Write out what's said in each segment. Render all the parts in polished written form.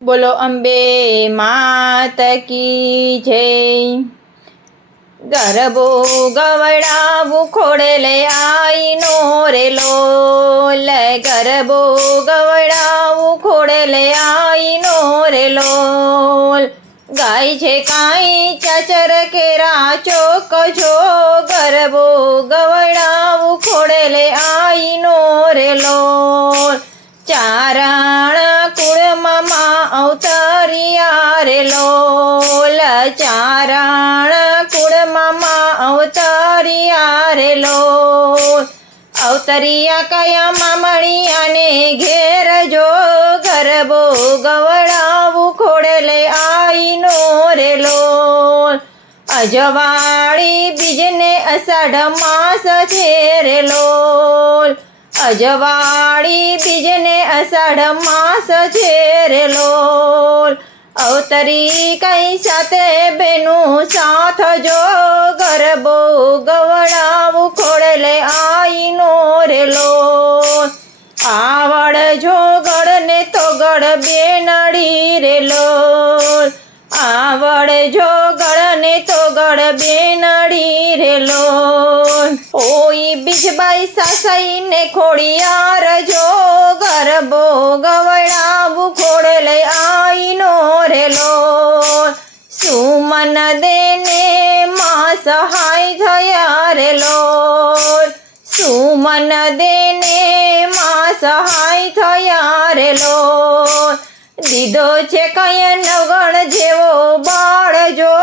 બોલો અંબે માત કી જય। ગરબો ગવડાવું ખોડલે આઈનો રે લોલ, ગરબો ગવડાવું ખોડલે આઈનો રે લોલ। ગાય છે કાંઈ ચાચર કેરા ચોક જો, ગરબો ગવડાવું ખોડલે આઈનો રે લોલ। ચારણ કુળમાં અવતરિયા રે લોલ, ચારણ કુળમાં અવતરિયા રે લોલ। અવતરિયા કયા મામણિયાને ઘેર જો, ગરબો ગવડાવું ખોડલે આઈનો રે લોલ। અજવાળી બીજને અષાઢ માસ છે રે લોલ, અજવાળી બીજને અષાઢ માસ છે રે લોલ। અવતરી કઈ સાથે બેનું સાથ જો, ગરબો ગવડાવું ખોડલે આઈનો રે લોલ। આવડ જો ગળ ને તો ગળ બેનડી રે લોલ, આવડ જો ગળ ને તો ગળ બેનડી રે લોલ। ઓઈ બીજબાઈ સાસઈ ને ખોડિયાર જો, ગરબો ગવડાવું ખોડલે આઈનો રે લોલ। સુમન દેને માં સહાય થયા રે લોલ, સુમન દેને માં સહાય થયા રે લોલ। દીધો છે કય નવગણ જેવો બાળ જો,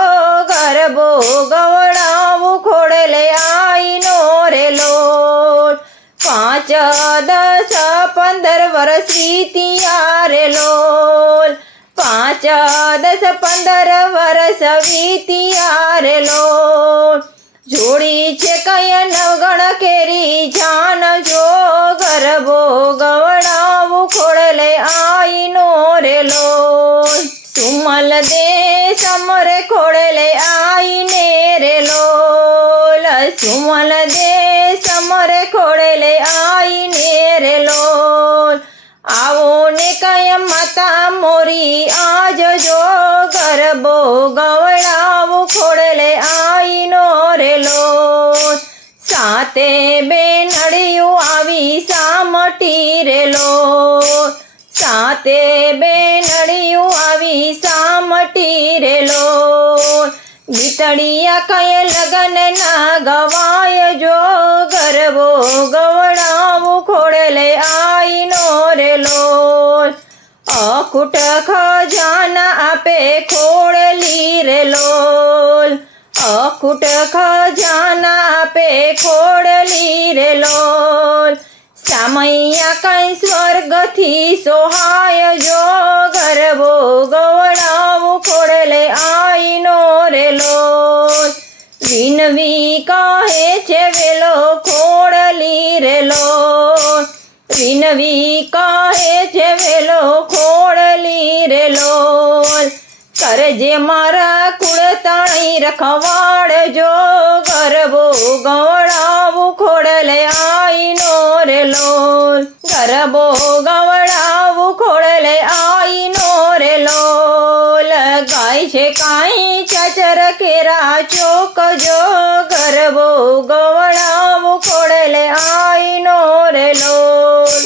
ગરબો ગવડાવું ખોડલે આઈનો રે લોલ। 5, 10, 15 વર્ષ વીત્યા રે લોલ, 5, 10, 15 વર્ષ વીત્યા રે લોલ। જોડી છે કય નવગણ કેરી જાન જો, ગરબો ગવડાવું ખોડલે આઈનો રે લોલ। સુમલ દે સમરે ખોડલે આઈને રે લોલ, સુમલ દે સમરે ખોડલે આઈને રે લોલ। આવો ને કય માતા મોરી આજ જો, ગરબો ગવડાવું ખોડલે આઈનો રે લોલ। સાતે બેનડિયું આવી સામટી રે લોલ, સાતે બેનડિયું આવી સામટી રે લોલ। ગીતડિયા કય લગન ના ગવાય જો, ગરબો ગવડાવું ખોડલે આઈનો રે લોલ। અખૂટ ખજાના આપે ખોડલી રે લોલ, અખૂટ ખજાના આપે ખોડલી રે લોલ। સામૈયા કઈ સ્વર્ગથી સોહાય જો, ગરબો ગવડાવું ખોડલે આઈનો રે લોલ। વિનવી કહે છે વેલો ખોડલી રે લોલ, વિનવી કહે છે વેલો ખોડલી રે લોલ। કરજે મારા કુળ તાણી રખવાડ જો, ગરબો ગવડાવું ખોડલે આઈનો રે લોલ। ગરબો ગવડાવું ખોડલે આઈનો રે લોલ। ગાય છે કાંઈ ચાચર કેરા ચોક જો, ગરબો ગવડાવું ખોડલે આઈનો રે લોલ।